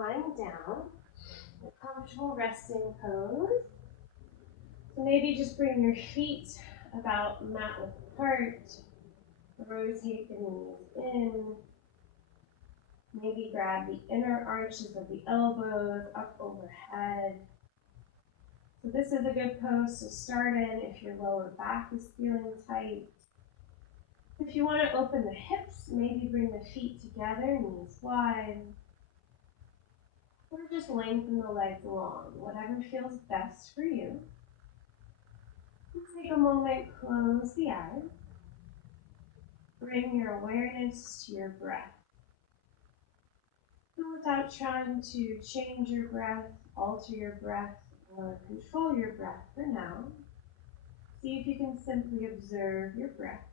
lying down, a comfortable resting pose. So maybe just bring your feet about mat width apart. Rotate the knees in. Maybe grab the inner arches of the elbows up overhead. So this is a good pose to start in if your lower back is feeling tight. If you want to open the hips, maybe bring the feet together, knees wide. Or just lengthen the legs long, whatever feels best for you. Take a moment, close the eyes. Bring your awareness to your breath. And without trying to change your breath, alter your breath, or control your breath for now, see if you can simply observe your breath,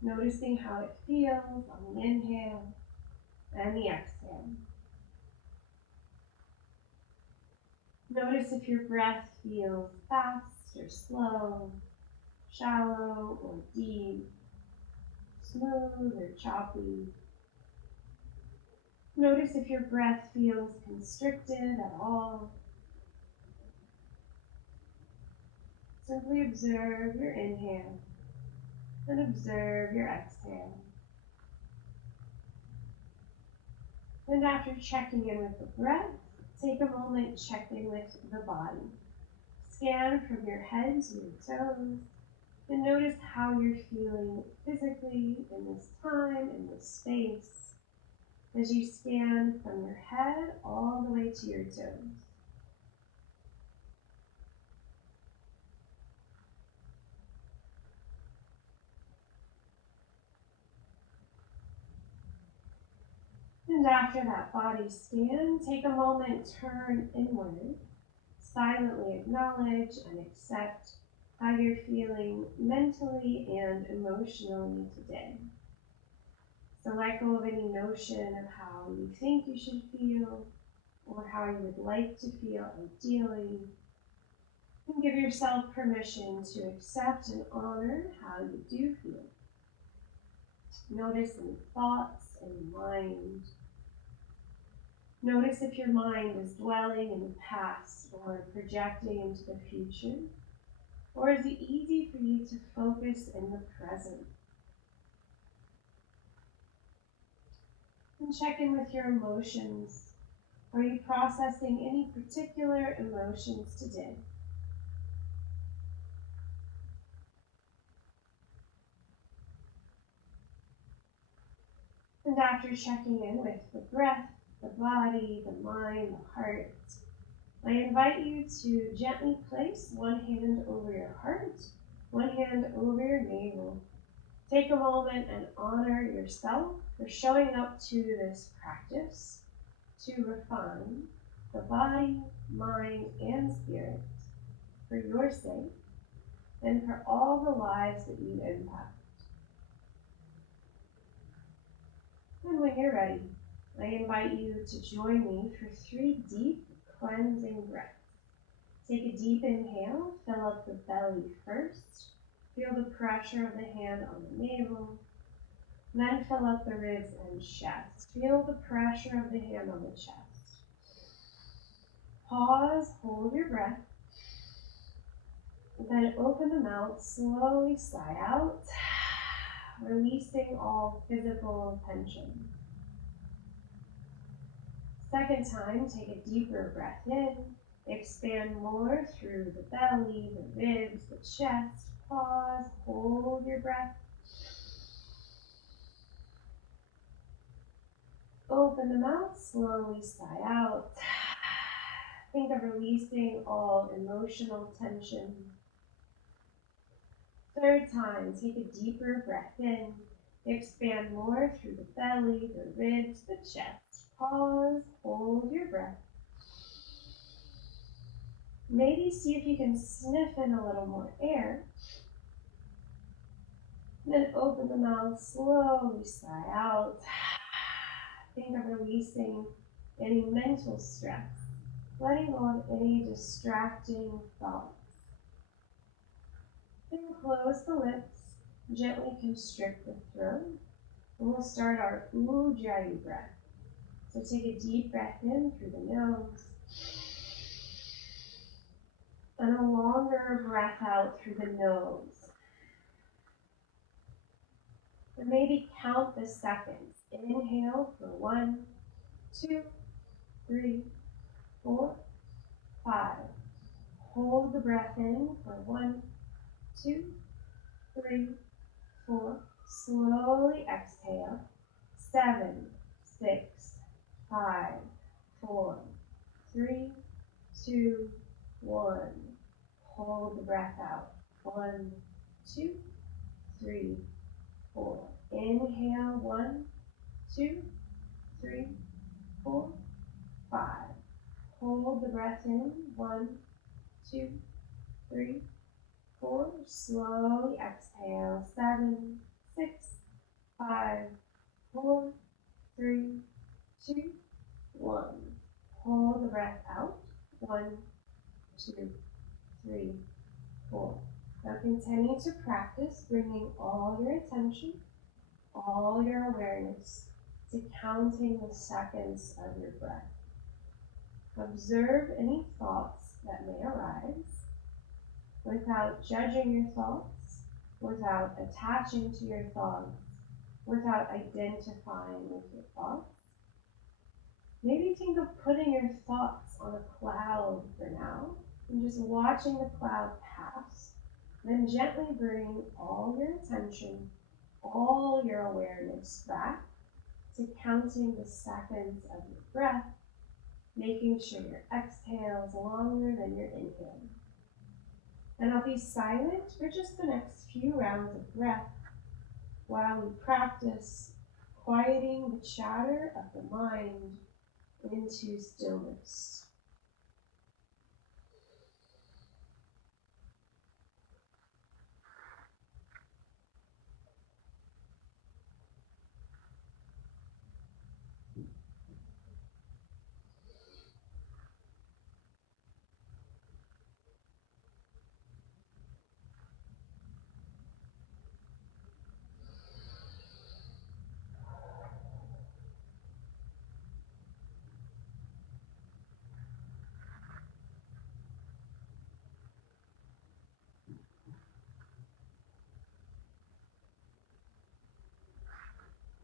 noticing how it feels on the inhale and the exhale. Notice if your breath feels fast or slow, shallow or deep, smooth or choppy. Notice if your breath feels constricted at all. Simply observe your inhale and observe your exhale. And after checking in with the breath, take a moment, check in with the body. Scan from your head to your toes and notice how you're feeling physically in this time, in this space, as you scan from your head all the way to your toes. And after that body scan, take a moment, turn inward, silently acknowledge and accept how you're feeling mentally and emotionally today. So let go of any notion of how you think you should feel or how you would like to feel ideally. And give yourself permission to accept and honor how you do feel. Notice any thoughts in your mind. Notice if your mind is dwelling in the past or projecting into the future, or is it easy for you to focus in the present? And check in with your emotions. Are you processing any particular emotions today? And after checking in with the breath, the body, the mind, the heart, I invite you to gently place one hand over your heart, one hand over your navel. Take a moment and honor yourself for showing up to this practice to refine the body, mind, and spirit for your sake and for all the lives that you impact. And when you're ready, I invite you to join me for 3 deep cleansing breaths. Take a deep inhale, fill up the belly first. Feel the pressure of the hand on the navel. Then fill up the ribs and chest. Feel the pressure of the hand on the chest. Pause, hold your breath. Then open the mouth, slowly sigh out, releasing all physical tension. Second time, take a deeper breath in. Expand more through the belly, the ribs, the chest. Pause, hold your breath. Open the mouth, slowly sigh out. Think of releasing all emotional tension. Third time, take a deeper breath in. Expand more through the belly, the ribs, the chest. Pause, hold your breath. Maybe see if you can sniff in a little more air. Then open the mouth, slowly sigh out. Think of releasing any mental stress, letting go of any distracting thoughts. Then close the lips, gently constrict the throat, and we'll start our Ujjayi breath. So take a deep breath in through the nose, and a longer breath out through the nose. And maybe count the seconds. Inhale for 1, 2, 3, 4, 5. Hold the breath in for 1, 2, 3, 4. Slowly exhale. 7, 6, 5, 4, 3, 2, 1. Hold the breath out. 1, 2, 3, 4. Inhale. 1, 2, 3, 4, 5. Hold the breath in. 1, 2, 3, 4. Slowly exhale. 7, 6, 5, 4, 3, 2, 1. Hold the breath out. 1, 2, 3, 4. Now continue to practice bringing all your attention, all your awareness to counting the seconds of your breath. Observe any thoughts that may arise without judging your thoughts, without attaching to your thoughts, without identifying with your thoughts. Maybe think of putting your thoughts on a cloud for now and just watching the cloud pass. Then gently bring all your attention, all your awareness back to counting the seconds of your breath, making sure your exhale is longer than your inhale. And I'll be silent for just the next few rounds of breath while we practice quieting the chatter of the mind into stillness.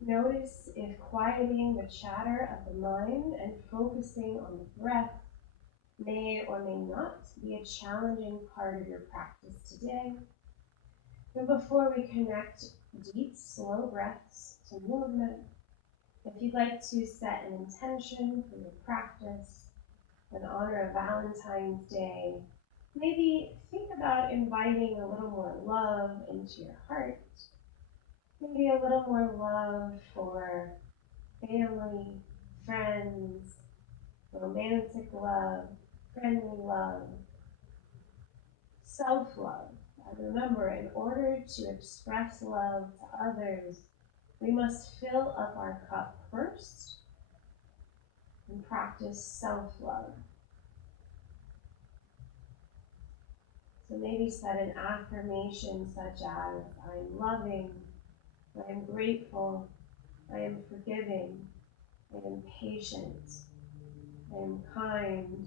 Notice if quieting the chatter of the mind and focusing on the breath may or may not be a challenging part of your practice today. But before we connect deep, slow breaths to movement, if you'd like to set an intention for your practice in honor of Valentine's Day, maybe think about inviting a little more love into your heart. Maybe a little more love for family, friends, romantic love, friendly love, self-love. And remember, in order to express love to others, we must fill up our cup first and practice self-love. So maybe set an affirmation such as, I am loving, I am grateful, I am forgiving, I am patient, I am kind,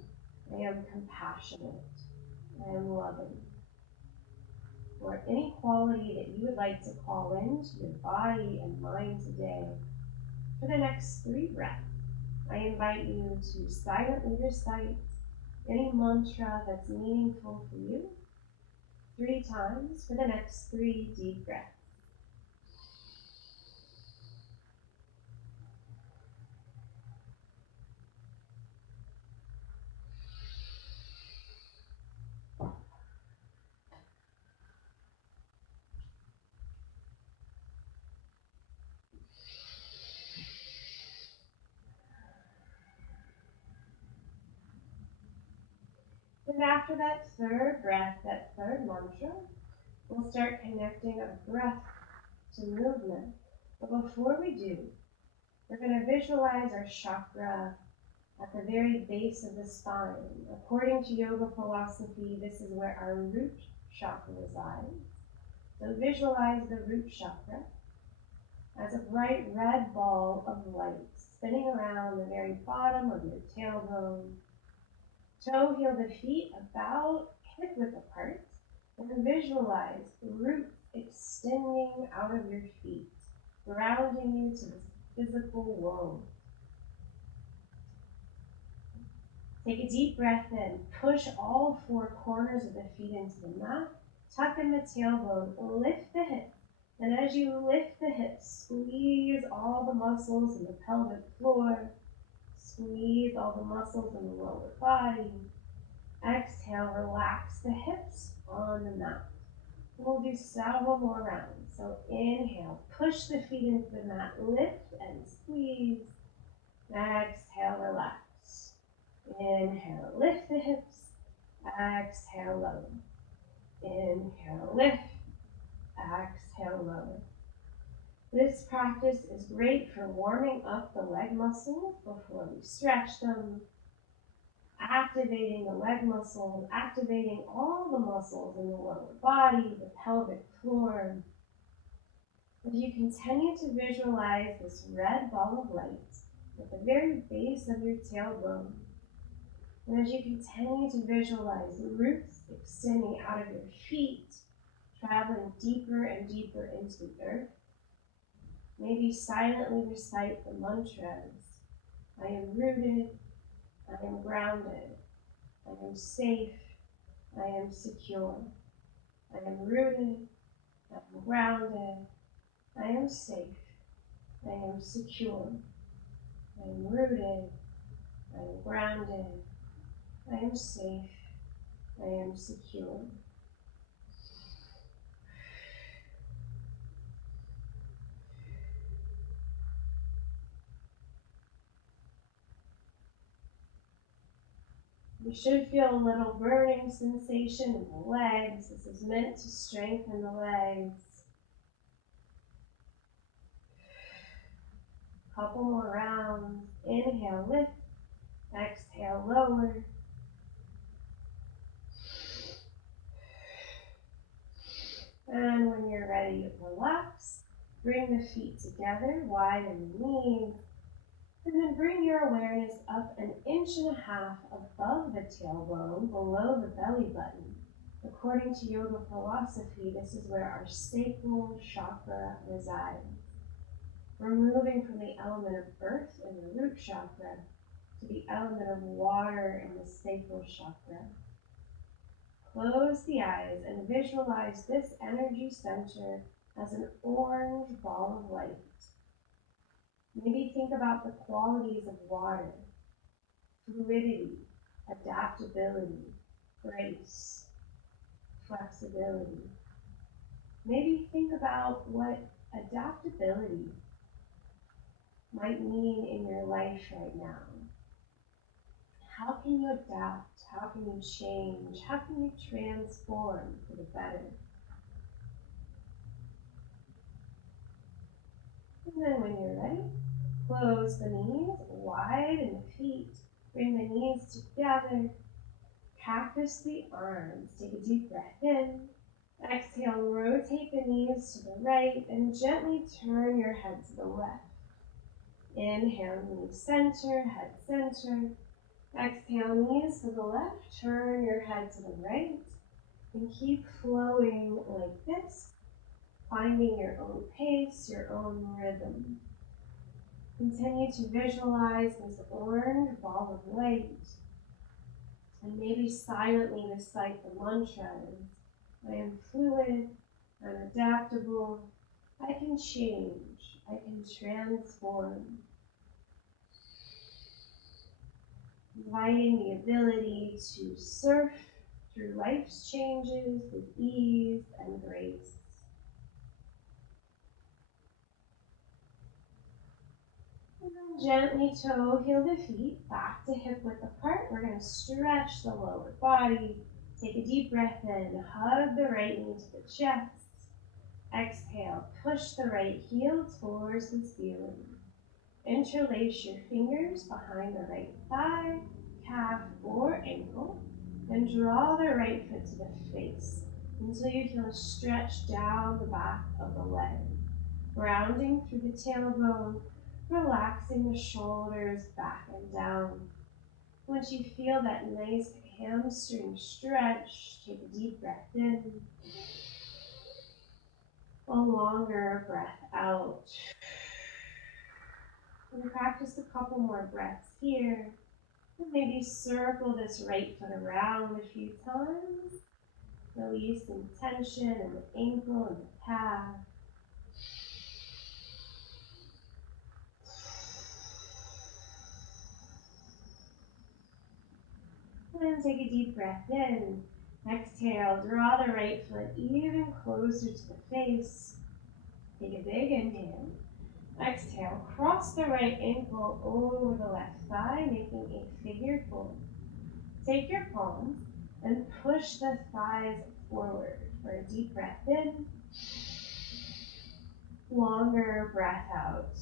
I am compassionate, I am loving. Or any quality that you would like to call into your body and mind today. For the next 3 breaths, I invite you to silently recite any mantra that's meaningful for you 3 times for the next 3 deep breaths. And after that 3rd breath, that 3rd mantra, we'll start connecting our breath to movement. But before we do, we're going to visualize our chakra at the very base of the spine. According to yoga philosophy, this is where our root chakra resides. So visualize the root chakra as a bright red ball of light spinning around the very bottom of your tailbone. Toe heel the feet about hip width apart, and visualize roots extending out of your feet, grounding you to the physical world. Take a deep breath in. Push all four corners of the feet into the mat. Tuck in the tailbone. Lift the hips. And as you lift the hips, squeeze all the muscles in the pelvic floor. Squeeze all the muscles in the lower body. Exhale, relax the hips on the mat. We'll do several more rounds. So inhale, push the feet into the mat. Lift and squeeze. Exhale, relax. Inhale, lift the hips. Exhale, lower. Inhale, lift. Exhale, lower. This practice is great for warming up the leg muscles before we stretch them, activating the leg muscles, activating all the muscles in the lower body, the pelvic floor. As you continue to visualize this red ball of light at the very base of your tailbone, and as you continue to visualize roots extending out of your feet, traveling deeper and deeper into the earth, maybe silently recite the mantras. I am rooted, I am grounded, I am safe, I am secure. I am rooted, I am grounded, I am safe, I am secure. I am rooted, I am grounded, I am safe, I am secure. You should feel a little burning sensation in the legs. This is meant to strengthen the legs. Couple more rounds. Inhale, lift. Exhale, lower. And when you're ready, relax. Bring the feet together, widen the knees. And then bring your awareness up 1.5 inches above the tailbone, below the belly button. According to yoga philosophy, this is where our sacral chakra resides. We're moving from the element of earth in the root chakra to the element of water in the sacral chakra. Close the eyes and visualize this energy center as an orange ball of light. Maybe think about the qualities of water: fluidity, adaptability, grace, flexibility. Maybe think about what adaptability might mean in your life right now. How can you adapt? How can you change? How can you transform for the better? And then when you're ready, close the knees, widen the feet, bring the knees together, cactus the arms. Take a deep breath in. Exhale, rotate the knees to the right and gently turn your head to the left. Inhale, knees center, head center. Exhale, knees to the left, turn your head to the right, and keep flowing like this, finding your own pace, your own rhythm. Continue to visualize this orange ball of light, and maybe silently recite the mantras. I am fluid, I'm adaptable, I can change, I can transform. Inviting the ability to surf through life's changes with ease and grace. And then gently toe heel the feet back to hip width apart. We're going to stretch the lower body. Take a deep breath in. Hug the right knee to the chest. Exhale. Push the right heel towards the ceiling. Interlace your fingers behind the right thigh, calf, or ankle, and draw the right foot to the face until you feel a stretch down the back of the leg. Grounding through the tailbone, relaxing the shoulders back and down. Once you feel that nice hamstring stretch, take a deep breath in. A longer breath out. And practice a couple more breaths here. And maybe circle this right foot around a few times. Releasing tension in the ankle and the calf. And take a deep breath in. Exhale, draw the right foot even closer to the face. Take a big inhale. Exhale, cross the right ankle over the left thigh, making a figure four. Take your palms and push the thighs forward for a deep breath in. Longer breath out.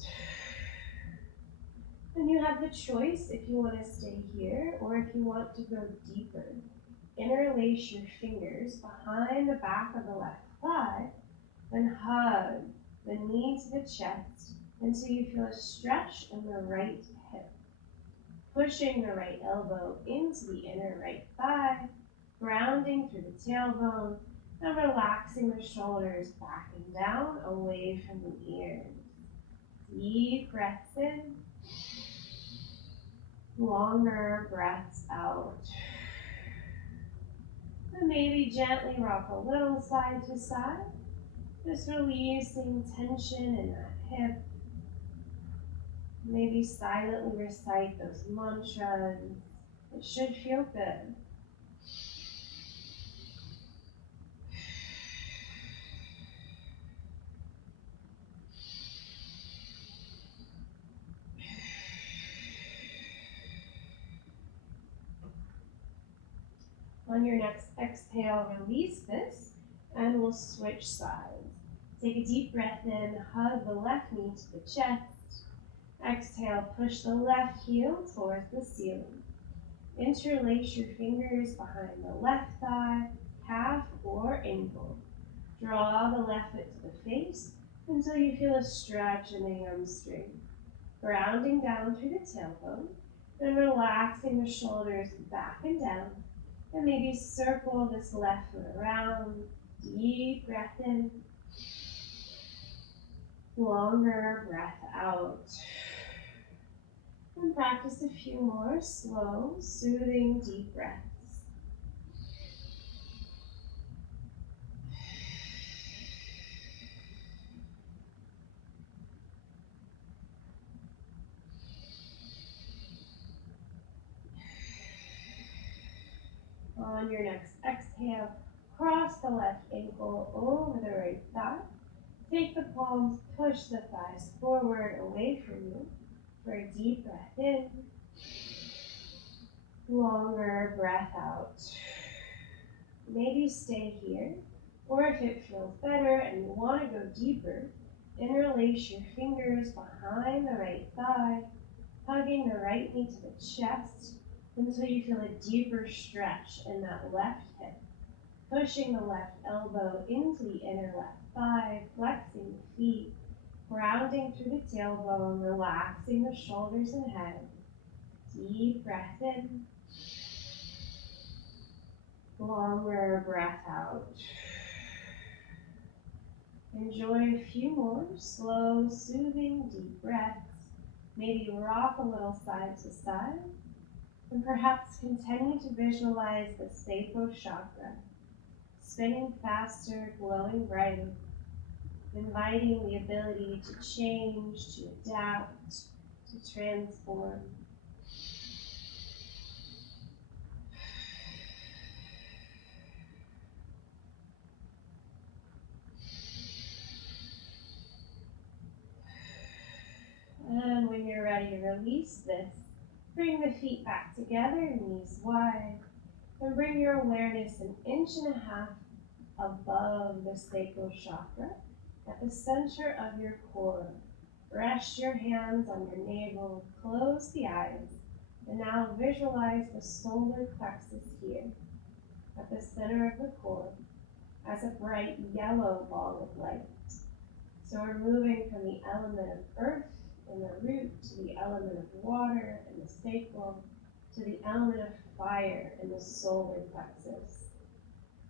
And you have the choice if you want to stay here or if you want to go deeper. Interlace your fingers behind the back of the left thigh and hug the knee to the chest until you feel a stretch in the right hip. Pushing the right elbow into the inner right thigh, grounding through the tailbone, and relaxing the shoulders back and down away from the ears. Deep breaths in. Longer breaths out. And maybe gently rock a little side to side, just releasing tension in that hip. Maybe silently recite those mantras. It should feel good. On your next exhale, release this, and we'll switch sides. Take a deep breath in, hug the left knee to the chest. Exhale, push the left heel towards the ceiling. Interlace your fingers behind the left thigh, calf, or ankle. Draw the left foot to the face until you feel a stretch in the hamstring. Grounding down through the tailbone and relaxing the shoulders back and down. And maybe circle this left foot around. Deep breath in. Longer breath out. And practice a few more slow, soothing, deep breaths. On your next exhale, cross the left ankle over the right thigh. Take the palms, push the thighs forward away from you for a deep breath in. Longer breath out. Maybe stay here, or if it feels better and you want to go deeper, interlace your fingers behind the right thigh, hugging the right knee to the chest until you feel a deeper stretch in that left hip. Pushing the left elbow into the inner left thigh, flexing the feet, grounding through the tailbone, relaxing the shoulders and head. Deep breath in. Longer breath out. Enjoy a few more slow, soothing, deep breaths. Maybe rock a little side to side. And perhaps continue to visualize the sacral chakra, spinning faster, glowing brighter, inviting the ability to change, to adapt, to transform. And when you're ready, release this. Bring the feet back together, knees wide, and bring your awareness 1.5 inches above the sacral chakra at the center of your core. Rest your hands on your navel, close the eyes, and now visualize the solar plexus here at the center of the core as a bright yellow ball of light. So we're moving from the element of earth in the root to the element of water in the sacral to the element of fire in the solar plexus.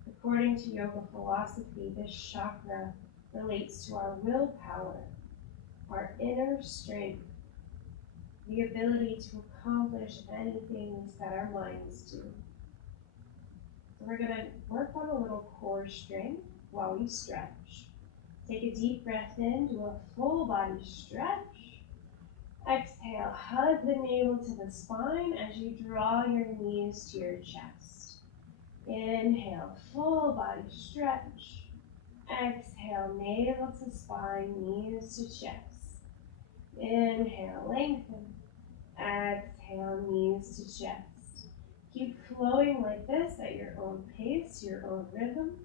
According to yoga philosophy, this chakra relates to our willpower, our inner strength, the ability to accomplish anything we set our minds to. So we're going to work on a little core strength while we stretch. Take a deep breath in, do a full body stretch. Exhale, hug the navel to the spine as you draw your knees to your chest. Inhale, full body stretch. Exhale, navel to spine, knees to chest. Inhale, lengthen. Exhale, knees to chest. Keep flowing like this at your own pace, your own rhythm.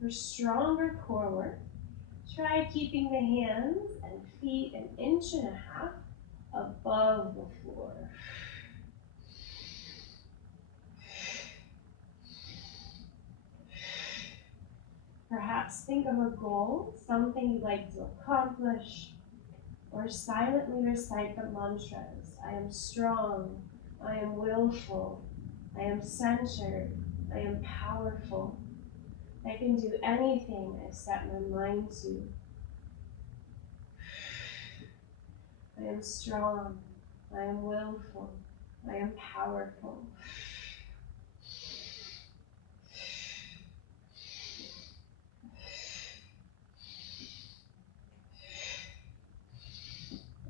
For stronger core work, try keeping the hands and feet 1.5 inches above the floor. Perhaps think of a goal, something you'd like to accomplish, or silently recite the mantras. I am strong, I am willful, I am centered, I am powerful. I can do anything I set my mind to. I am strong, I am willful, I am powerful.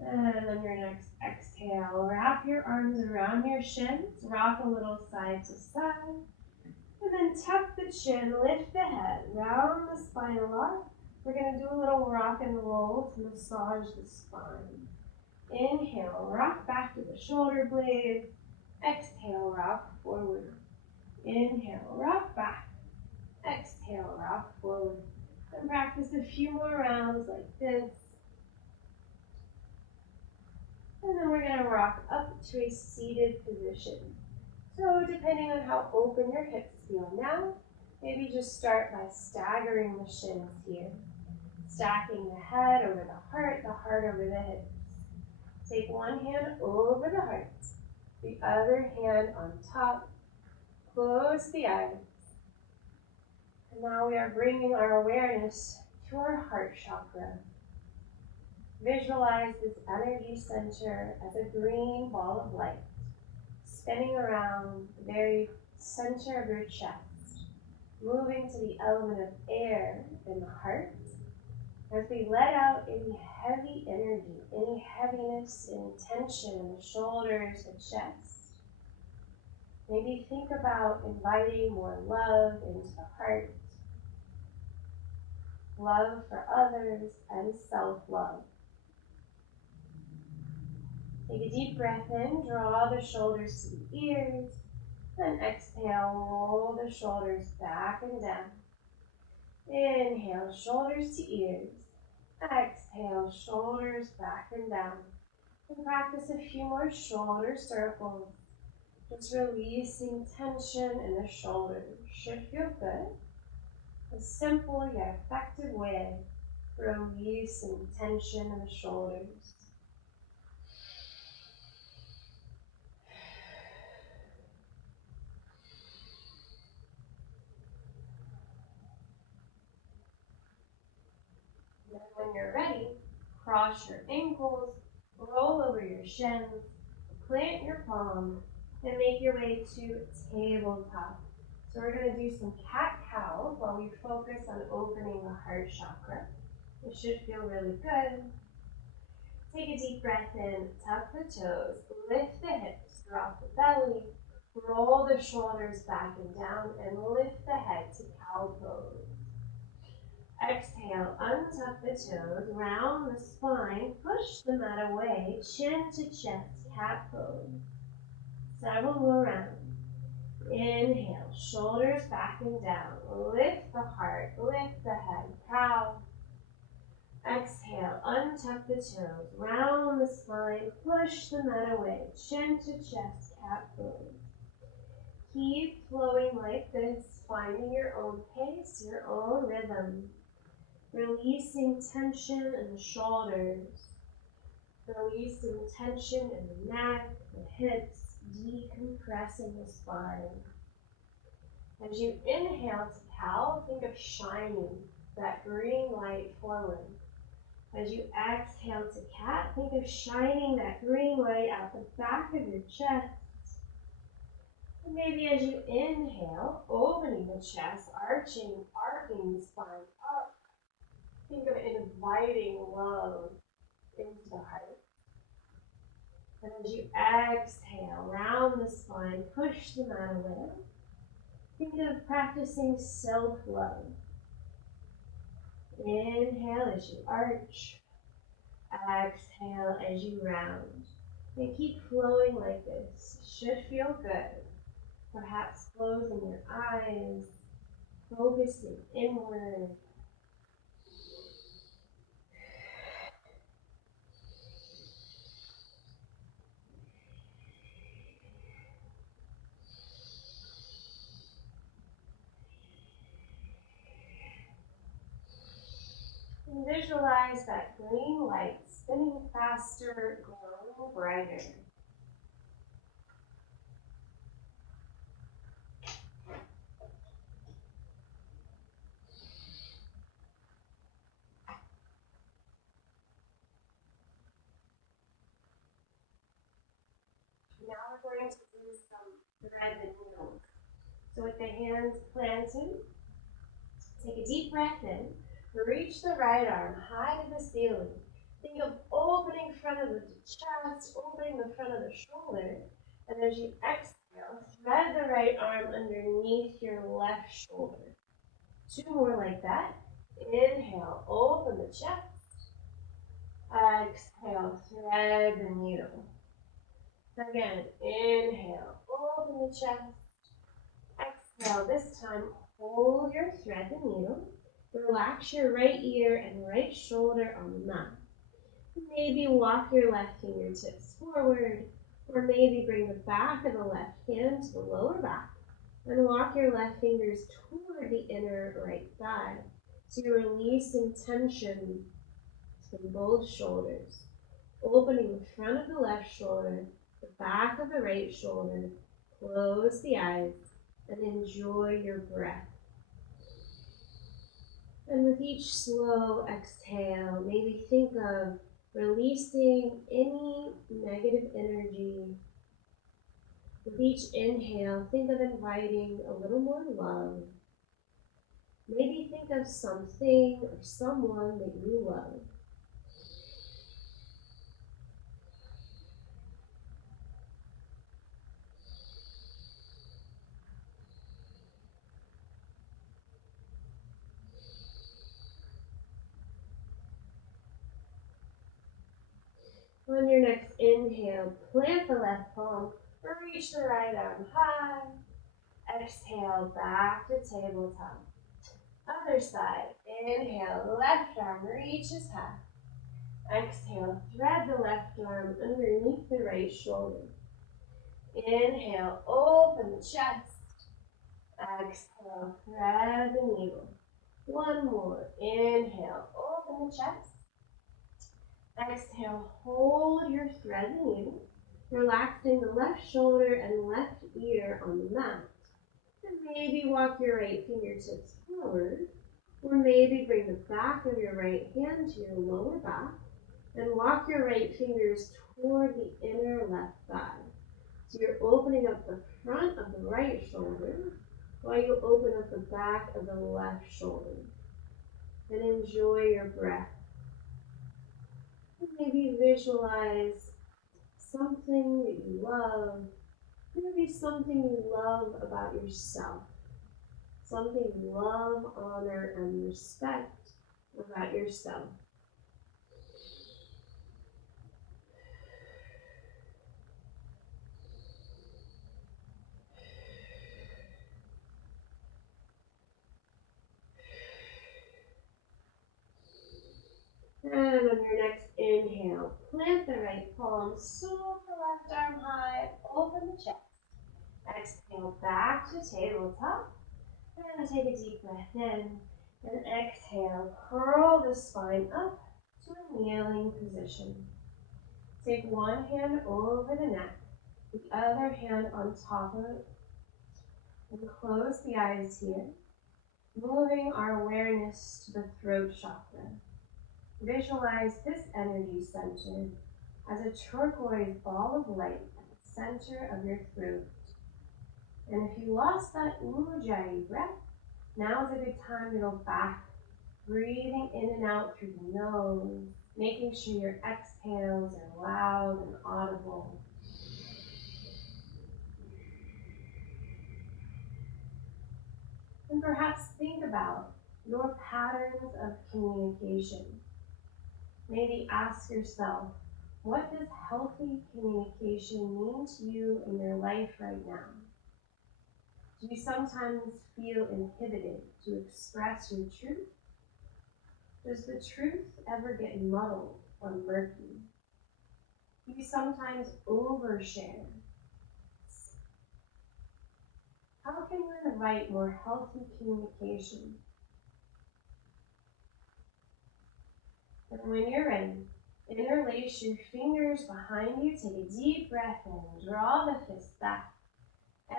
And on your next exhale, wrap your arms around your shins, rock a little side to side, and then tuck the chin, lift the head, round the spine a lot. We're going to do a little rock and roll to massage the spine. Inhale, rock back to the shoulder blade. Exhale, rock forward. Inhale, rock back. Exhale, rock forward. And practice a few more rounds like this. And then we're going to rock up to a seated position. So depending on how open your hips feel now, maybe just start by staggering the shins here. Stacking the head over the heart over the hips. Take one hand over the heart, the other hand on top. Close the eyes. And now we are bringing our awareness to our heart chakra. Visualize this energy center as a green ball of light, spinning around the very center of your chest, moving to the element of air in the heart, as we let out any heavy energy, any heaviness, any tension in the shoulders, the chest. Maybe think about inviting more love into the heart, love for others, and self-love. Take a deep breath in, draw the shoulders to the ears, and exhale, roll the shoulders back and down. Inhale, shoulders to ears. Exhale, shoulders back and down. And practice a few more shoulder circles. Just releasing tension in the shoulders. Should feel good. A simple yet effective way for releasing tension in the shoulders. Then when you're ready, cross your ankles, roll over your shins, plant your palm, and make your way to tabletop. So we're going to do some cat-cow while we focus on opening the heart chakra. It should feel really good. Take a deep breath in, tuck the toes, lift the hips, drop the belly, roll the shoulders back and down, and lift the head to cow pose. Exhale, untuck the toes, round the spine, push the mat away, chin to chest, cat pose. Several more rounds. Inhale, shoulders back and down, lift the heart, lift the head, cow. Exhale, untuck the toes, round the spine, push the mat away, chin to chest, cat pose. Keep flowing like this, finding your own pace, your own rhythm. Releasing tension in the shoulders. releasing tension in the neck, the hips, decompressing the spine. As you inhale to cow, think of shining that green light forward. As you exhale to cat, think of shining that green light out the back of your chest. And maybe as you inhale, opening the chest, arcing the spine up. Think of inviting love into the heart. And as you exhale, round the spine, push the mat away. Think of practicing self-love. Inhale as you arch. Exhale as you round. And keep flowing like this. Should feel good. Perhaps closing your eyes, focusing inward. And visualize that green light spinning faster, glowing brighter. Now we're going to do some thread and needles. So with the hands planted, take a deep breath in. Reach the right arm high to the ceiling. Think of opening front of the chest, opening the front of the shoulder. And as you exhale, thread the right arm underneath your left shoulder. 2 more like that. Inhale, open the chest. Exhale, thread the needle. Again, inhale, open the chest. Exhale, this time hold your thread the needle. Relax your right ear and right shoulder on the mat. Maybe walk your left fingertips forward, or maybe bring the back of the left hand to the lower back and walk your left fingers toward the inner right thigh. So you're releasing tension from both shoulders, opening the front of the left shoulder, the back of the right shoulder. Close the eyes and enjoy your breath. And with each slow exhale, maybe think of releasing any negative energy. With each inhale, think of inviting a little more love. Maybe think of something or someone that you love. On your next inhale, plant the left palm, reach the right arm high. Exhale, back to tabletop. Other side, inhale, left arm reaches high. Exhale, thread the left arm underneath the right shoulder. Inhale, open the chest. Exhale, thread the needle. 1 more, inhale, open the chest. Exhale, hold your thread the needle, relaxing the left shoulder and left ear on the mat. And maybe walk your right fingertips forward, or maybe bring the back of your right hand to your lower back and walk your right fingers toward the inner left thigh. So you're opening up the front of the right shoulder while you open up the back of the left shoulder. And enjoy your breath. Maybe visualize something that you love. Maybe something you love about yourself. Something you love, honor, and respect about yourself. And on your next inhale, plant the right palm, sole the left arm high, open the chest. Exhale, back to tabletop. And take a deep breath in. And exhale, curl the spine up to a kneeling position. Take one hand over the neck, the other hand on top of it, and close the eyes here, moving our awareness to the throat chakra. Visualize this energy center as a turquoise ball of light at the center of your throat. And if you lost that ujjayi breath, now is a good time to go back, breathing in and out through the nose, making sure your exhales are loud and audible. And perhaps think about your patterns of communication. Maybe ask yourself, what does healthy communication mean to you in your life right now? Do you sometimes feel inhibited to express your truth? Does the truth ever get muddled or murky? Do you sometimes overshare? How can you invite more healthy communication? And when you're ready, interlace your fingers behind you, take a deep breath in, draw the fist back.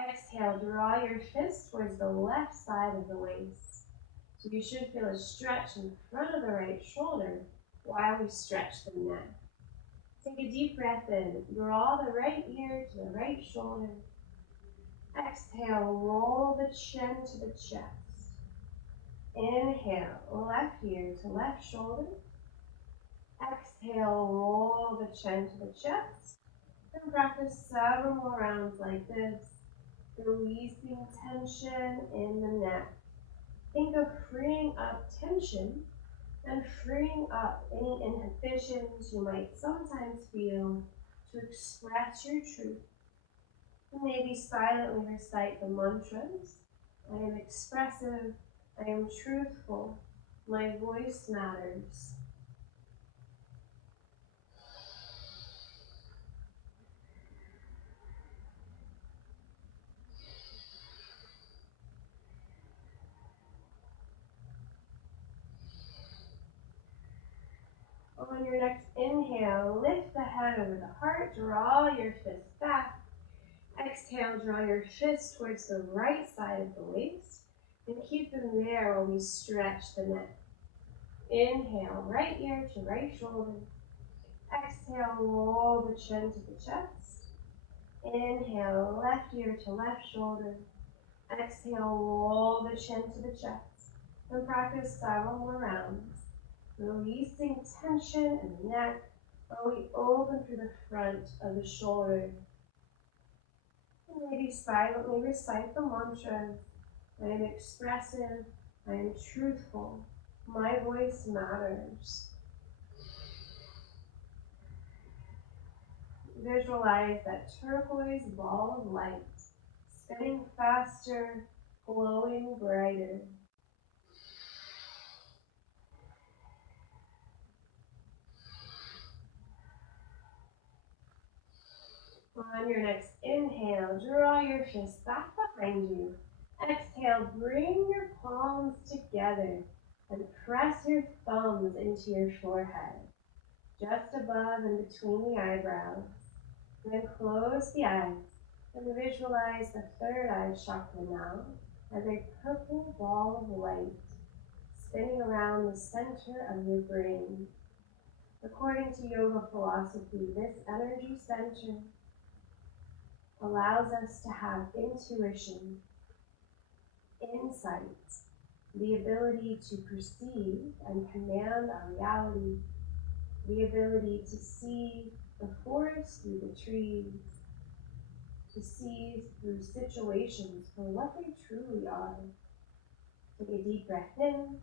Exhale, draw your fist towards the left side of the waist. So you should feel a stretch in front of the right shoulder while we stretch the neck. Take a deep breath in, draw the right ear to the right shoulder. Exhale, roll the chin to the chest. Inhale, left ear to left shoulder. Exhale, roll the chin to the chest. And practice several more rounds like this, releasing tension in the neck. Think of freeing up tension and freeing up any inhibitions you might sometimes feel to express your truth. Maybe silently recite the mantras. I am expressive, I am truthful, my voice matters. On your next inhale, lift the head over the heart, draw your fist back. Exhale, draw your fist towards the right side of the waist and keep them there while we stretch the neck. Inhale, right ear to right shoulder. Exhale, roll the chin to the chest. Inhale, left ear to left shoulder. Exhale, roll the chin to the chest. And practice several more rounds, releasing tension in the neck while we open through the front of the shoulder. And maybe silently recite the mantras. I am expressive, I am truthful, my voice matters. Visualize that turquoise ball of light, spinning faster, glowing brighter. On your next inhale, draw your fist back behind you. Exhale, bring your palms together and press your thumbs into your forehead, just above and between the eyebrows. Then close the eyes and visualize the third eye chakra now as a purple ball of light spinning around the center of your brain. According to yoga philosophy, this energy center allows us to have intuition, insight, the ability to perceive and command our reality, the ability to see the forest through the trees, to see through situations for what they truly are. Take a deep breath in,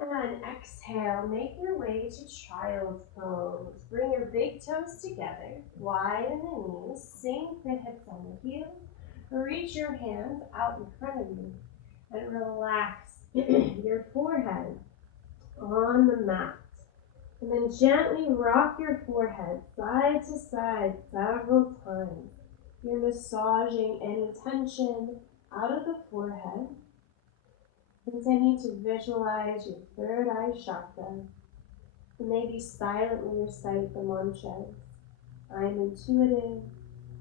and exhale, make your way to child's pose. Bring your big toes together, widen the knees, sink the hips on the heels, reach your hands out in front of you, and relax your forehead on the mat. And then gently rock your forehead side to side several times. You're massaging any tension out of the forehead. Continue to visualize your third eye chakra. And maybe silently recite the mantras. I am intuitive.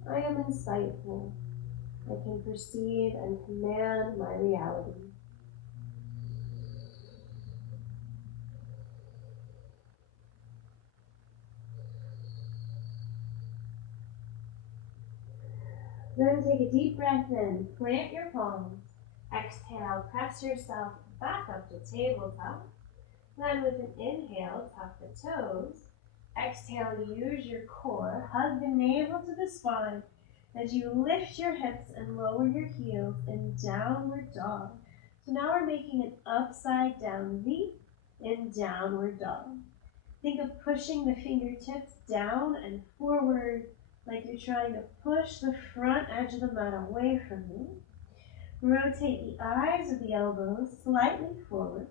I am insightful. I can perceive and command my reality. Then take a deep breath in. Plant your palms. Exhale, press yourself back up to tabletop. Then with an inhale, tuck the toes. Exhale, use your core. Hug the navel to the spine as you lift your hips and lower your heels in downward dog. So now we're making an upside down V in downward dog. Think of pushing the fingertips down and forward like you're trying to push the front edge of the mat away from you. Rotate the eyes of the elbows slightly forward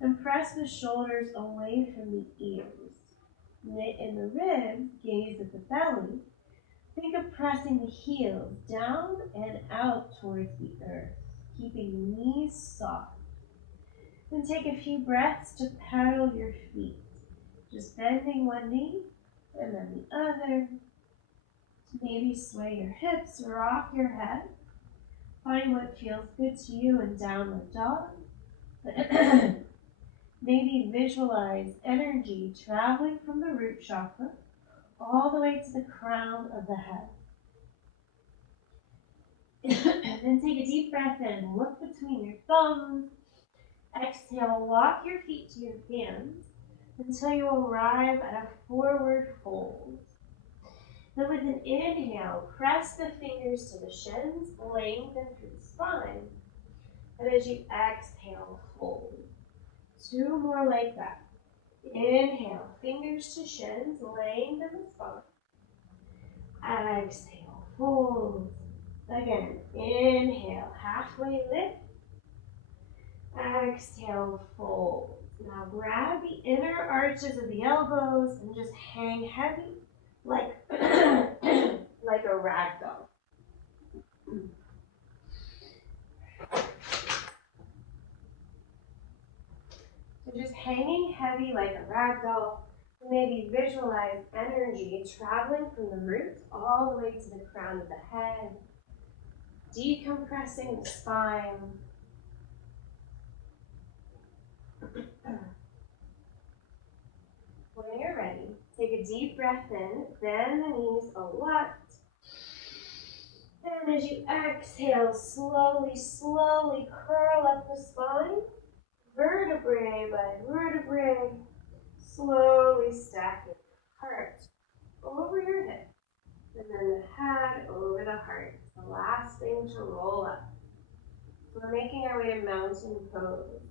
and press the shoulders away from the ears. Knit in the ribs, gaze at the belly. Think of pressing the heels down and out towards the earth, keeping the knees soft. Then take a few breaths to pedal your feet, just bending one knee and then the other. Maybe sway your hips, rock your head. Find what feels good to you in downward dog. Maybe visualize energy traveling from the root chakra all the way to the crown of the head. And then take a deep breath in. Look between your thumbs. Exhale, walk your feet to your hands until you arrive at a forward fold. Then with an inhale, press the fingers to the shins, lengthen through the spine. And as you exhale, fold. Two more like that. Inhale, fingers to shins, lengthen the spine. Exhale, fold. Again, inhale, halfway lift. Exhale, fold. Now grab the inner arches of the elbows and just hang heavy like, like a rag doll. So just hanging heavy like a rag doll. Maybe visualize energy traveling from the roots all the way to the crown of the head, decompressing the spine. When you're ready, take a deep breath in, bend the knees a lot. And as you exhale, slowly curl up the spine, vertebrae by vertebrae, slowly stacking heart over your hip, and then the head over the heart. The last thing to roll up. So we're making our way to mountain pose.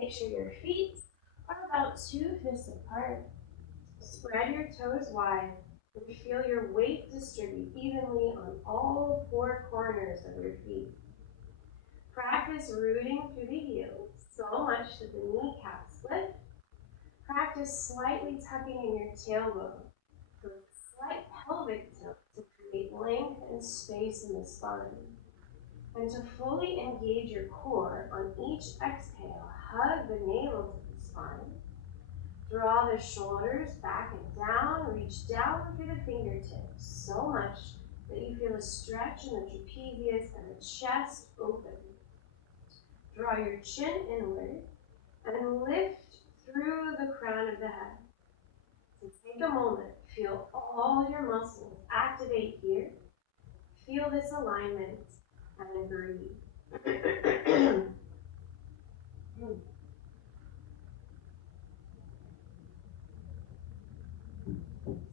Make sure your feet are about 2 fists apart. Spread your toes wide and feel your weight distribute evenly on all 4 corners of your feet. Practice rooting through the heels so much that the kneecaps lift. Practice slightly tucking in your tailbone for a slight pelvic tilt to create length and space in the spine. And to fully engage your core, on each exhale, hug the navel to the spine. Draw the shoulders back and down, reach down through the fingertips so much that you feel a stretch in the trapezius and the chest open. Draw your chin inward and lift through the crown of the head. So take a moment, feel all your muscles activate here. Feel this alignment and breathe.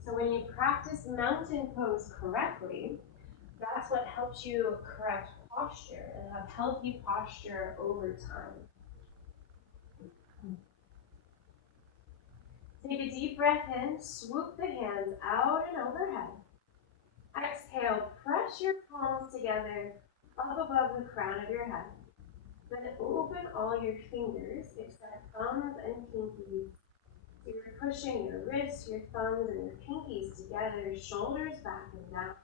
So when you practice mountain pose correctly, that's what helps you correct posture and have healthy posture over time. Take a deep breath in, swoop the hands out and overhead. Exhale, press your palms together up above the crown of your head. Then open all your fingers except thumbs and pinkies. So you're pushing your wrists, your thumbs, and your pinkies together, shoulders back and down.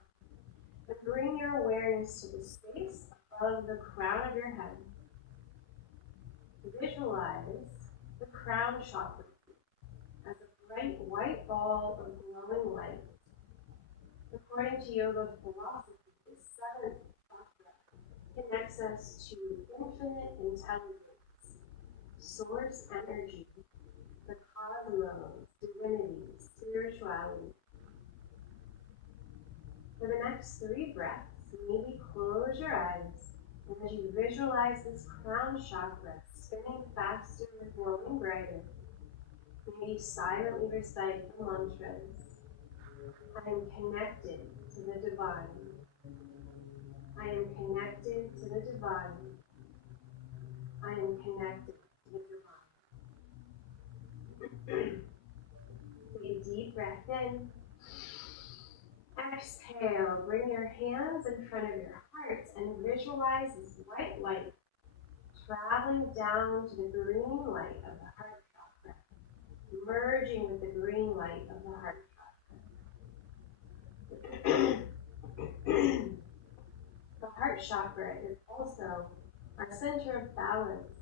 And bring your awareness to the space above the crown of your head. Visualize the crown chakra as a bright white ball of glowing light. According to yoga philosophy, the seventh chakra connects us to infinite intelligence, source energy, the cosmos, divinity, spirituality. For the next 3 breaths, maybe close your eyes, and as you visualize this crown chakra spinning faster and glowing brighter, maybe silently recite the mantras. I am connected to the divine. I am connected to the divine. I am connected to the divine. Take a deep breath in. Exhale, bring your hands in front of your heart and visualize this white light traveling down to the green light of the heart chakra, merging with the green light of the heart chakra. The heart chakra is also our center of balance,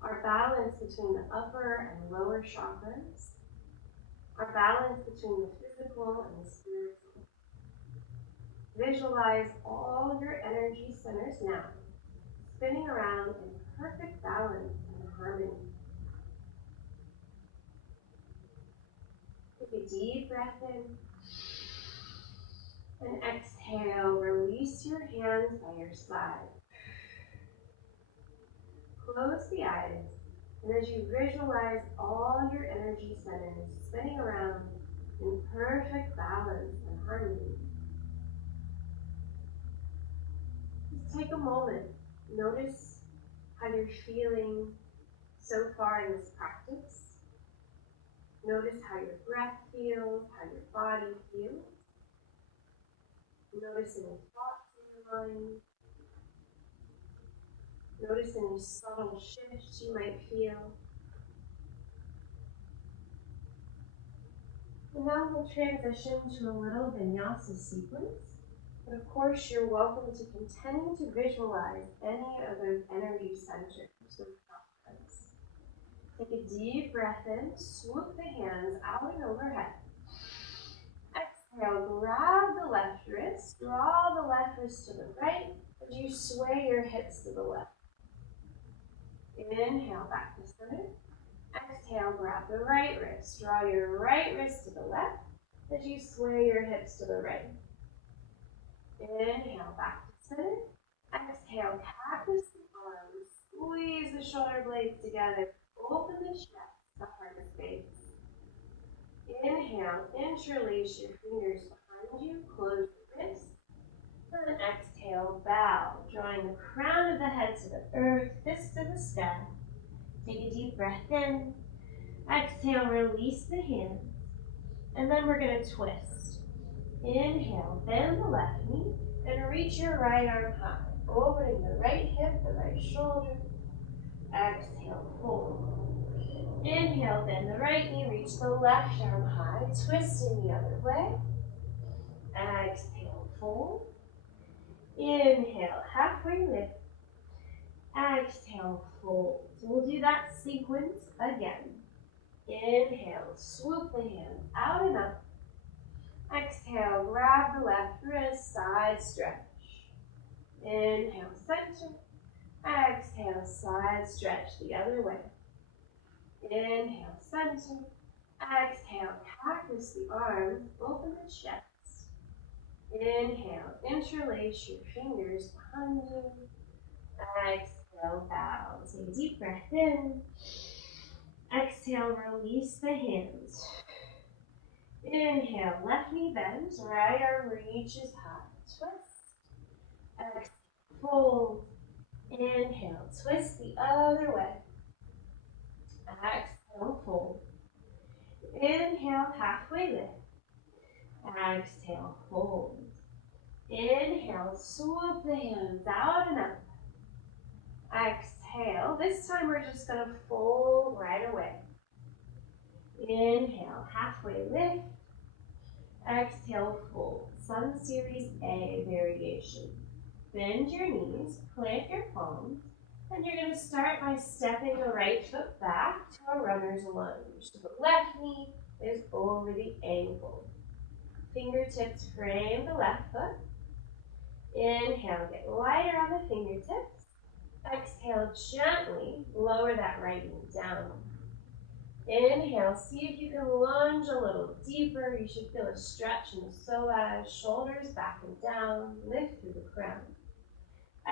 our balance between the upper and lower chakras, our balance between the physical and the spiritual. Visualize all your energy centers now, spinning around in perfect balance and harmony. Take a deep breath in and exhale. Release your hands by your side. Close the eyes, and as you visualize all your energy centers spinning around in perfect balance and harmony, just take a moment. Notice how you're feeling so far in this practice. Notice how your breath feels, how your body feels. Notice any thoughts in your mind. Notice any subtle shifts you might feel. And now we'll transition to a little vinyasa sequence. But of course, you're welcome to continue to visualize any of those energy centers, those chakras. Take a deep breath in, swoop the hands out and overhead. Exhale, grab the left wrist, draw the left wrist to the right as you sway your hips to the left. Inhale, back to center. Exhale, grab the right wrist, draw your right wrist to the left as you sway your hips to the right. Inhale, back to center. Exhale, cactus the arms, squeeze the shoulder blades together, open the chest, the heart space. Inhale, interlace your fingers behind you, close the wrists. And exhale, bow, drawing the crown of the head to the earth, fist to the sky. Take a deep breath in. Exhale, release the hands. And then we're going to twist. Inhale, bend the left knee and reach your right arm high, opening the right hip, the right shoulder. Exhale, fold. Inhale, bend the right knee, reach the left arm high, twisting the other way. Exhale, fold. Inhale, halfway lift. Exhale, fold. So we'll do that sequence again. Inhale, swoop the hands out and up. Exhale, grab the left wrist, side stretch. Inhale, center. Exhale, side stretch the other way. Inhale, center. Exhale, cactus the arms, open the chest. Inhale, interlace your fingers behind you. Exhale, bow. Take a deep breath in. Exhale, release the hands. Inhale, left knee bends, right arm reaches high. Twist. Exhale, fold. Inhale, twist the other way. Exhale, fold. Inhale, halfway lift. Exhale, fold. Inhale, swoop the hands out and up. Exhale. This time we're just going to fold right away. Inhale, halfway lift. Exhale, fold. Sun Series A variation. Bend your knees, plant your palms, and you're going to start by stepping the right foot back to a runner's lunge. So the left knee is over the ankle. Fingertips frame the left foot. Inhale, get lighter on the fingertips. Exhale, gently lower that right knee down. Inhale, see if you can lunge a little deeper. You should feel a stretch in the psoas, shoulders back and down, lift through the crown.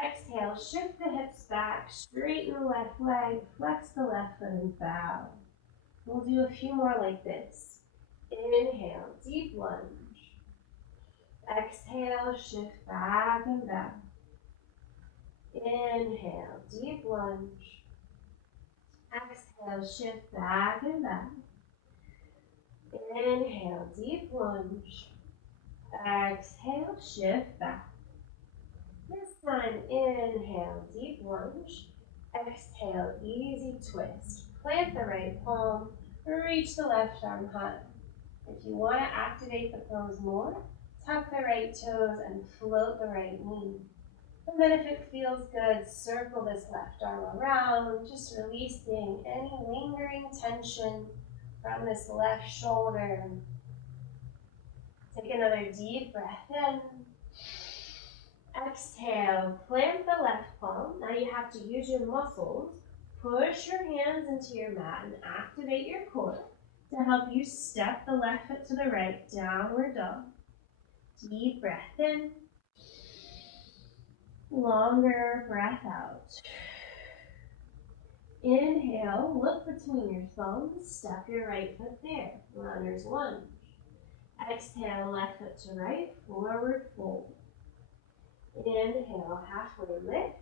Exhale, shift the hips back, straighten the left leg, flex the left foot and bow. We'll do a few more like this. Inhale, deep lunge. Exhale, shift back and back. Inhale, deep lunge. Exhale, shift back and back. Inhale, deep lunge. Exhale, shift back. This time, inhale, deep lunge. Exhale, easy twist. Plant the right palm, reach the left arm high. If you want to activate the pose more, tuck the right toes and float the right knee. And then if it feels good, circle this left arm around, just releasing any lingering tension from this left shoulder. Take another deep breath in. Exhale, plant the left palm. Now you have to use your muscles. Push your hands into your mat and activate your core to help you step the left foot to the right, downward dog. Deep breath in. Longer breath out. Inhale, look between your thumbs, step your right foot there, runner's lunge. Exhale, left foot to right, forward fold. Inhale, halfway lift.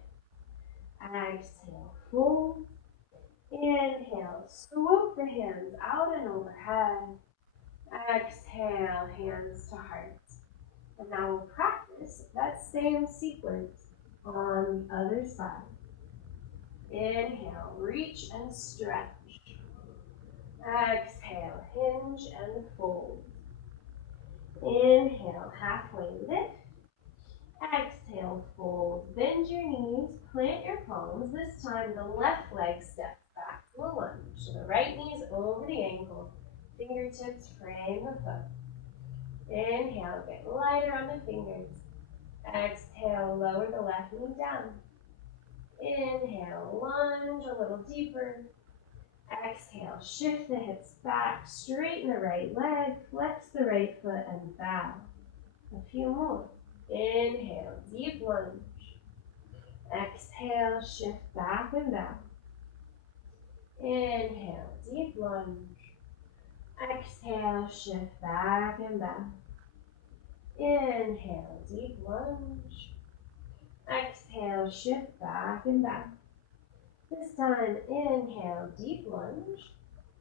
Exhale, fold. Inhale, swoop the hands out and overhead. Exhale, hands to heart. And now we'll practice that same sequence on the other side. Inhale, reach and stretch. Exhale, hinge and fold. Inhale, halfway lift. Exhale, fold. Bend your knees, plant your palms. This time the left leg steps back to a lunge. So the right knee is over the ankle. Fingertips frame the foot. Inhale, get lighter on the fingers. Exhale, lower the left knee down. Inhale, lunge a little deeper. Exhale, shift the hips back, straighten the right leg, flex the right foot and bow. A few more. Inhale, deep lunge. Exhale, shift back and bow. Inhale, deep lunge. Exhale, shift back and bow. Inhale, deep lunge. Exhale, shift back and bow. This time, inhale, deep lunge.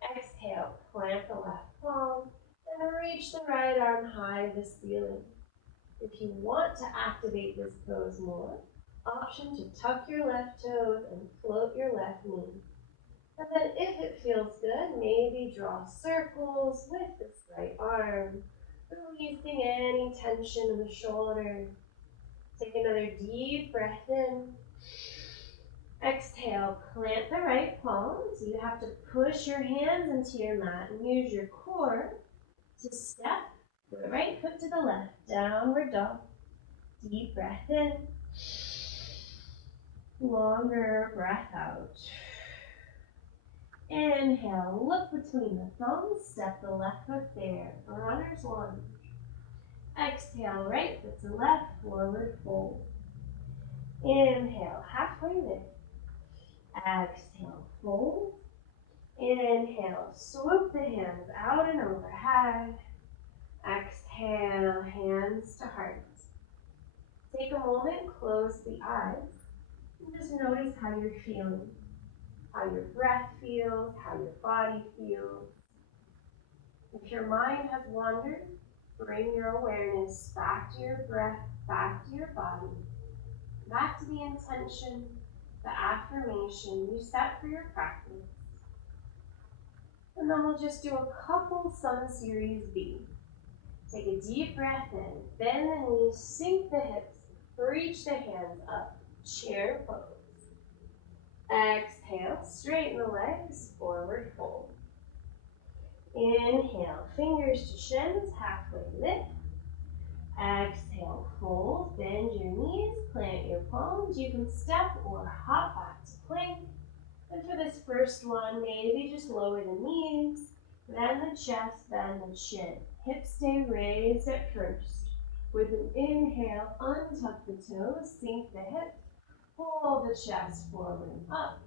Exhale, plant the left palm and reach the right arm high to the ceiling. If you want to activate this pose more, option to tuck your left toes and float your left knee. And then if it feels good, maybe draw circles with this right arm, releasing any tension in the shoulder. Take another deep breath in. Exhale, plant the right palm. So you have to push your hands into your mat and use your core to step the right foot to the left, downward dog. Deep breath in. Longer breath out. Inhale, look between the thumbs, step the left foot there, runner's lunge. Exhale, right foot to left, forward fold. Inhale, halfway lift. Exhale, fold. Inhale, swoop the hands out and overhead. Exhale, hands to heart. Take a moment, close the eyes, and just notice how you're feeling. How your breath feels, how your body feels. If your mind has wandered, bring your awareness back to your breath, back to your body, back to the intention, the affirmation you set for your practice. And then we'll just do a couple Sun Series B. Take a deep breath in, bend the knees, sink the hips, reach the hands up, chair pose. Exhale, straighten the legs, forward fold. Inhale, fingers to shins, halfway lift. Exhale, fold, bend your knees, plant your palms. You can step or hop back to plank. And for this first one, maybe just lower the knees, then the chest, then the chin. Hips stay raised at first. With an inhale, untuck the toes, sink the hips, pull the chest forward and up.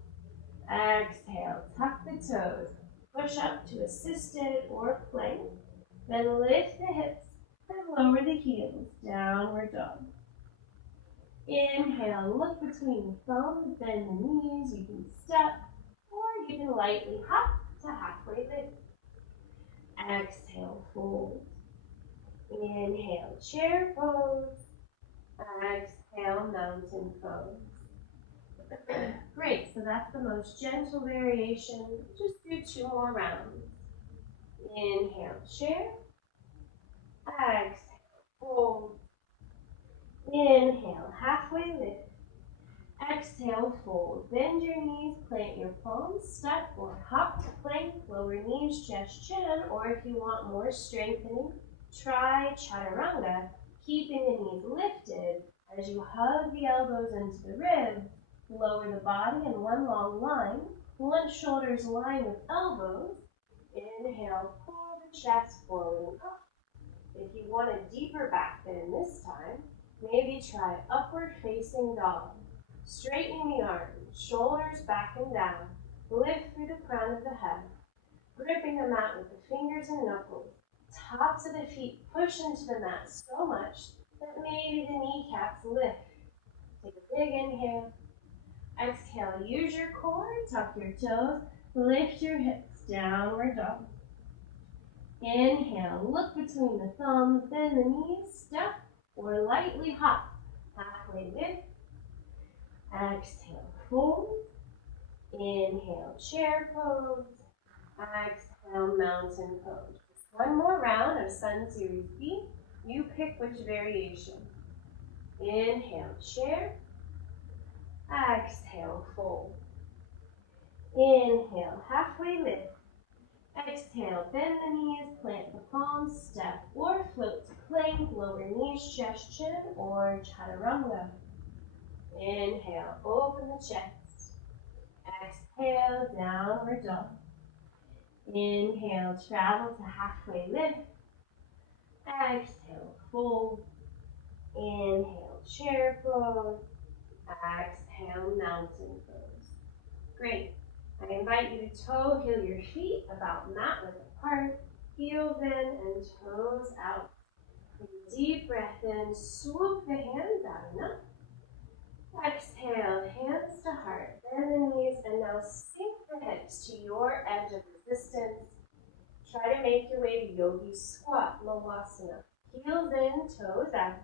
Exhale, tuck the toes, push up to assisted or plank, then lift the hips and lower the heels, downward dog. Inhale, look between the thumbs, bend the knees, you can step, or you can lightly hop to halfway lift. Exhale, fold. Inhale, chair pose. Exhale, mountain pose. Great, so that's the most gentle variation. Just do 2 more rounds. Inhale, chair. Exhale, fold. Inhale, halfway lift. Exhale, fold. Bend your knees, plant your palms, step or hop to plank, lower knees, chest, chin, or if you want more strengthening, try chaturanga, keeping the knees lifted as you hug the elbows into the ribs, lower the body in one long line, let shoulders line with elbows. Inhale, pull the chest forward and up. If you want a deeper back bend this time, maybe try upward facing dog. Straightening the arms, shoulders back and down, lift through the crown of the head, gripping the mat with the fingers and knuckles. Tops of the feet push into the mat so much that maybe the kneecaps lift. Take a big inhale. Exhale, use your core, tuck your toes, lift your hips, downward dog. Inhale, look between the thumbs, bend the knees, step, or lightly hop. Halfway lift. Exhale, fold. Inhale, chair pose. Exhale, mountain pose. Just 1 more round of Sun Series B. You pick which variation. Inhale, chair. Exhale, fold. Inhale, halfway lift. Exhale, bend the knees, plant the palms, step or float to plank, lower knees, chest, chin, or chaturanga. Inhale, open the chest. Exhale, downward dog. Inhale, travel to halfway lift. Exhale, fold. Inhale, chair pose. Exhale, mountain pose. Great. I invite you to toe heel your feet about mat width apart, heels in and toes out. Take a deep breath in, swoop the hands out enough. Exhale, hands to heart, bend the knees, and now sink the hips to your edge of resistance. Try to make your way to yogi squat, Malasana. Heels in, toes out.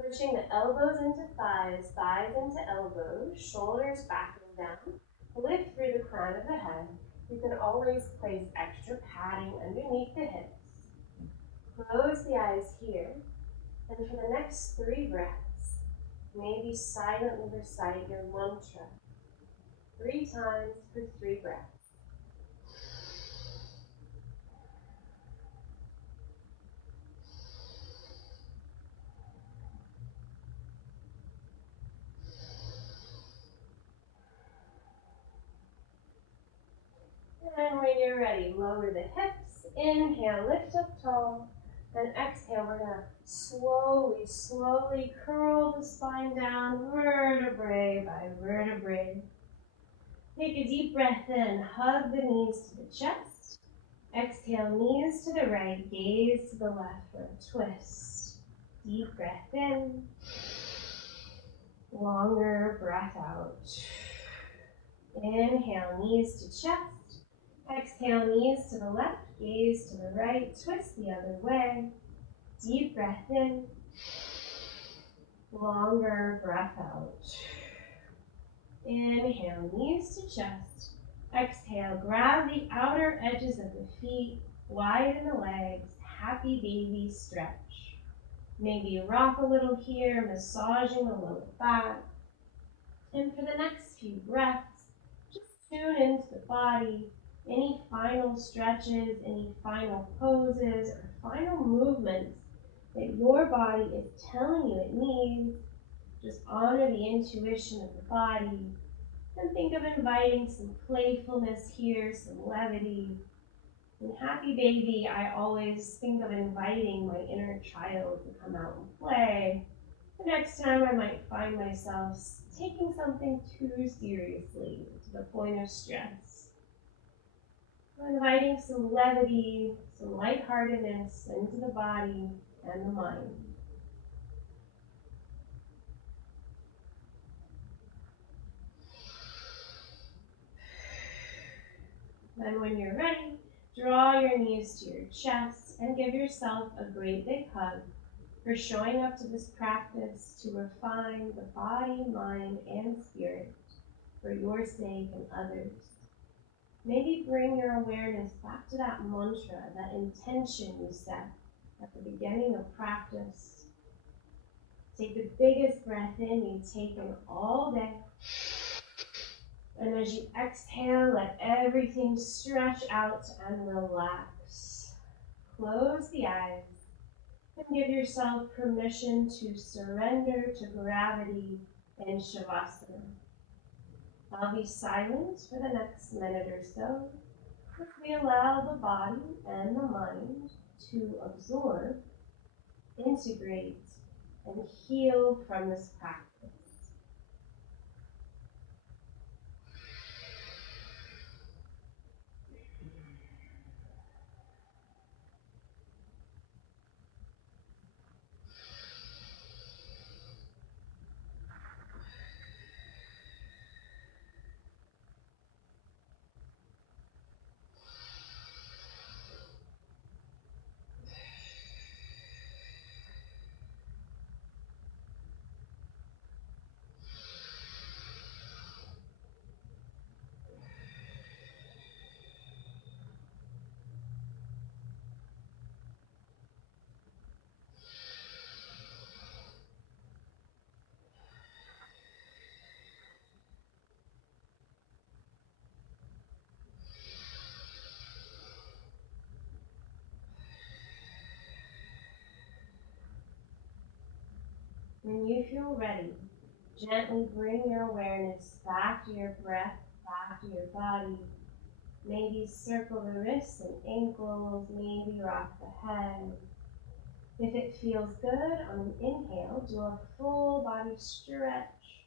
Pushing the elbows into thighs, thighs into elbows, shoulders back and down. Lift through the crown of the head. You can always place extra padding underneath the hips. Close the eyes here. And for the next 3 breaths, maybe silently recite your mantra 3 times for 3 breaths. And when you're ready, lower the hips. Inhale, lift up tall. Then exhale, we're going to slowly curl the spine down, vertebrae by vertebrae. Take a deep breath in, hug the knees to the chest. Exhale, knees to the right, gaze to the left for a twist. Deep breath in. Longer breath out. Inhale, knees to chest. Exhale, knees to the left, gaze to the right, twist the other way. Deep breath in. Longer breath out. Inhale, knees to chest. Exhale, grab the outer edges of the feet, widen the legs, happy baby stretch. Maybe rock a little here, massaging the lower back. And for the next few breaths, just tune into the body. Any final stretches, any final poses, or final movements that your body is telling you it needs, just honor the intuition of the body. And think of inviting some playfulness here, some levity. In Happy Baby, I always think of inviting my inner child to come out and play. The next time I might find myself taking something too seriously to the point of stress. So inviting some levity, some lightheartedness into the body and the mind. Then when you're ready, draw your knees to your chest and give yourself a great big hug for showing up to this practice to refine the body, mind, and spirit for your sake and others. Maybe bring your awareness back to that mantra, that intention you set at the beginning of practice. Take the biggest breath in you've taken all day. And as you exhale, let everything stretch out and relax. Close the eyes and give yourself permission to surrender to gravity in Shavasana. I'll be silent for the next minute or so as we allow the body and the mind to absorb, integrate, and heal from this practice. When you feel ready, gently bring your awareness back to your breath, back to your body. Maybe circle the wrists and ankles, maybe rock the head. If it feels good, on an inhale, do a full body stretch.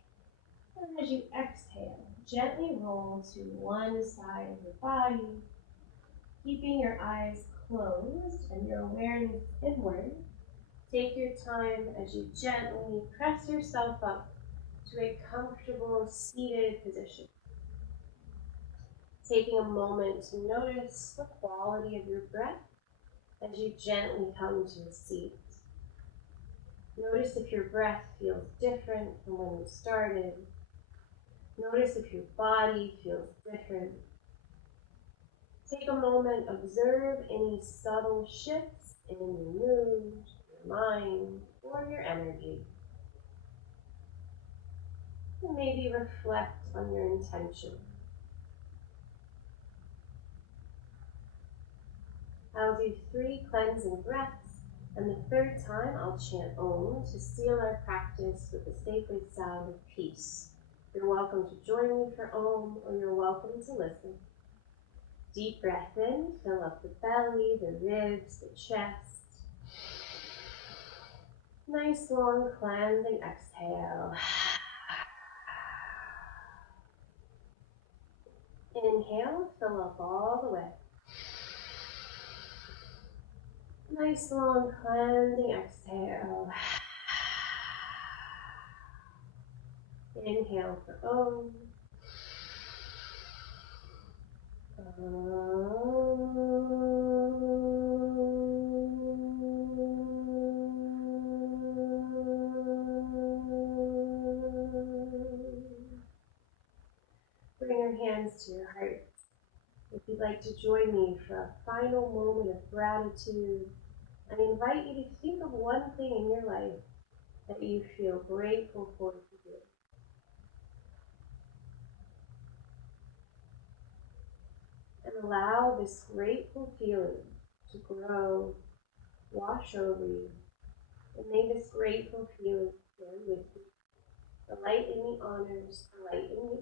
And as you exhale, gently roll to one side of your body, keeping your eyes closed and your awareness inward. Take your time as you gently press yourself up to a comfortable seated position. Taking a moment to notice the quality of your breath as you gently come to a seat. Notice if your breath feels different from when you started. Notice if your body feels different. Take a moment, observe any subtle shifts in your mood, your mind, or your energy. And maybe reflect on your intention. I'll do 3 cleansing breaths, and the third time I'll chant Om to seal our practice with the sacred sound of peace. You're welcome to join me for Om, or you're welcome to listen. Deep breath in, fill up the belly, the ribs, the chest. Nice long cleansing exhale. Inhale, fill up all the way. Nice long cleansing exhale. Inhale for Om. Bring your hands to your heart. If you'd like to join me for a final moment of gratitude, I invite you to think of one thing in your life that you feel grateful for today. And allow this grateful feeling to grow, wash over you, and may this grateful feeling carry with you. The light in me honors, the light in me